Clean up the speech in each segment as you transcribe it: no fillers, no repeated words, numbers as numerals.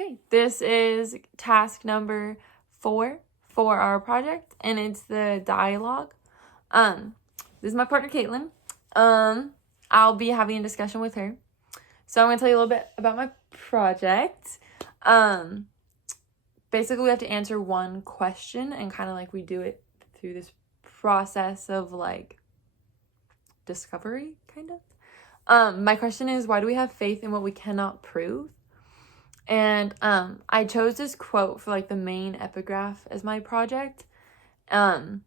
Okay, this is task number 4 for our project, and it's the dialogue. This is my partner, Caitlin. I'll be having a discussion with her. So I'm going to tell you a little bit about my project. Basically, we have to answer one question, and kind of like we do it through this process of like discovery, kind of. My question is, why do we have faith in what we cannot prove? And I chose this quote for like the main epigraph as my project. And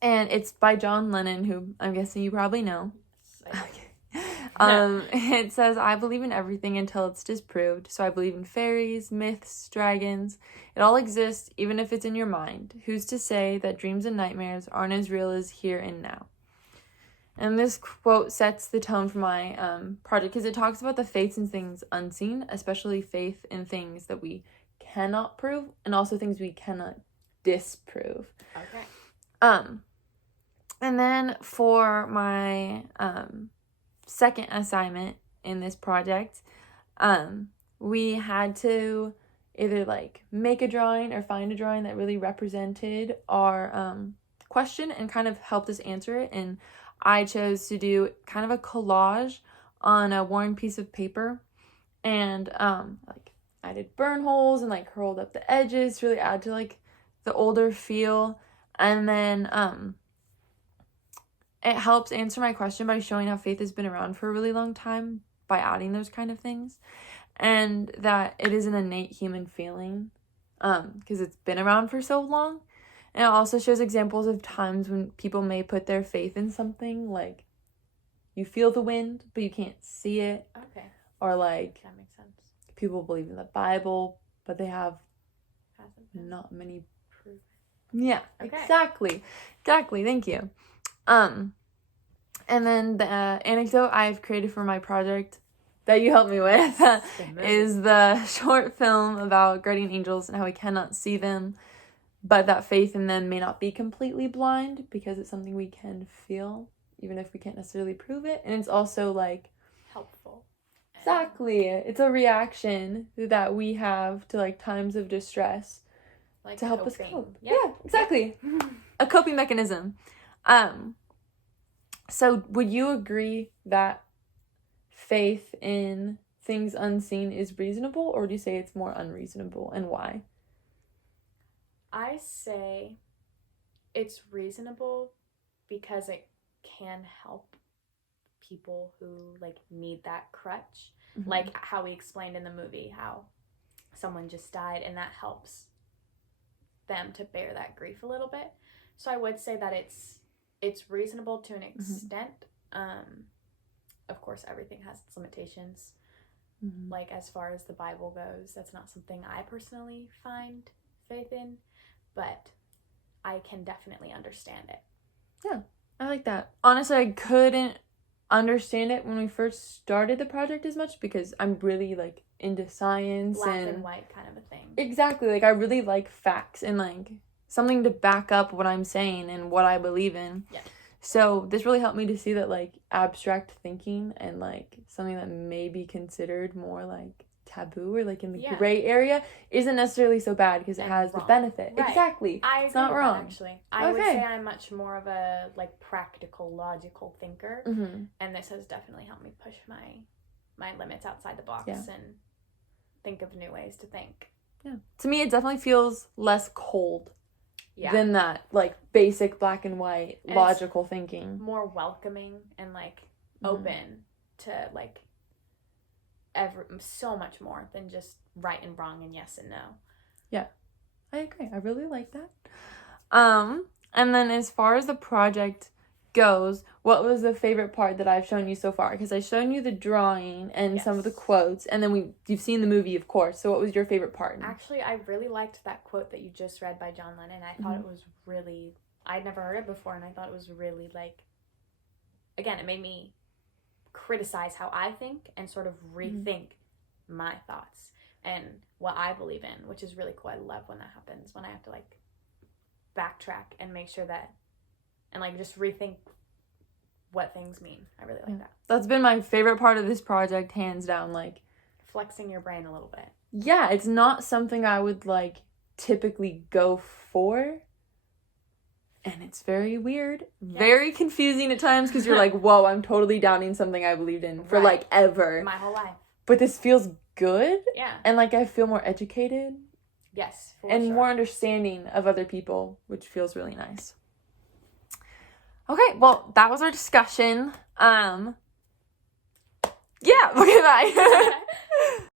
it's by John Lennon, who I'm guessing you probably know. It says, I believe in everything until it's disproved. So I believe in fairies, myths, dragons. It all exists, even if it's in your mind. Who's to say that dreams and nightmares aren't as real as here and now? And this quote sets the tone for my project because it talks about the faith in things unseen, especially faith in things that we cannot prove and also things we cannot disprove. Okay. And then for my second assignment in this project, we had to either like make a drawing or find a drawing that really represented our question and kind of helped us answer it. And I chose to do kind of a collage on a worn piece of paper, and like I did burn holes and like curled up the edges to really add to like the older feel. And then it helps answer my question by showing how faith has been around for a really long time by adding those kind of things, and that it is an innate human feeling because it's been around for so long. And it also shows examples of times when people may put their faith in something, like you feel the wind, but you can't see it. Okay. Or like that makes sense. People believe in the Bible, but they have not many proof. Yeah, okay. Exactly. Thank you. And then the anecdote I've created for my project that you helped me with is the short film about guardian angels and how we cannot see them, but that faith in them may not be completely blind because it's something we can feel, even if we can't necessarily prove it. And it's also like helpful. Exactly. It's a reaction that we have to like times of distress, like to help us cope. Yep. Yeah, exactly. A coping mechanism. So would you agree that faith in things unseen is reasonable, or do you say it's more unreasonable, and why? I say it's reasonable because it can help people who like need that crutch. Mm-hmm. Like how we explained in the movie how someone just died and that helps them to bear that grief a little bit. So I would say that it's reasonable to an extent. Mm-hmm. Of course, everything has its limitations. Mm-hmm. Like as far as the Bible goes, that's not something I personally find faith in, but I can definitely understand it. Yeah, I like that. Honestly, I couldn't understand it when we first started the project as much because I'm really like into science. Black and white kind of a thing. Exactly. Like I really like facts and like something to back up what I'm saying and what I believe in. Yeah. So this really helped me to see that like abstract thinking and like something that may be considered more like taboo or like in the gray area isn't necessarily so bad because it has the benefit. Right. Exactly. It's not wrong. Actually, I would say I'm much more of a like practical, logical thinker, and this has definitely helped me push my limits outside the box and think of new ways to think. Yeah. To me, it definitely feels less cold. Than that, like, basic black and white, and logical thinking. More welcoming and, like, open to, like, so much more than just right and wrong and yes and no. Yeah, I agree. I really like that. And then as far as the project goes, what was the favorite part that I've shown you so far? Because I've shown you the drawing and some of the quotes, and then you've seen the movie, of course. So what was your favorite part? Actually, I really liked that quote that you just read by John Lennon. I thought it was really, I'd never heard it before, and I thought it was really like, again, it made me criticize how I think and sort of rethink my thoughts and what I believe in, which is really cool. I love when that happens, when I have to like backtrack and make sure that, and like just rethink what things mean. I really like that. That's been my favorite part of this project, hands down. Like flexing your brain a little bit. Yeah, it's not something I would, like, typically go for. And it's very weird. Yeah. Very confusing at times because you're like, whoa, I'm totally doubting something I believed in for, like, ever. My whole life. But this feels good. Yeah. And, like, I feel more educated. Yes, and more understanding of other people, which feels really nice. Okay, well, that was our discussion. Yeah, okay, bye.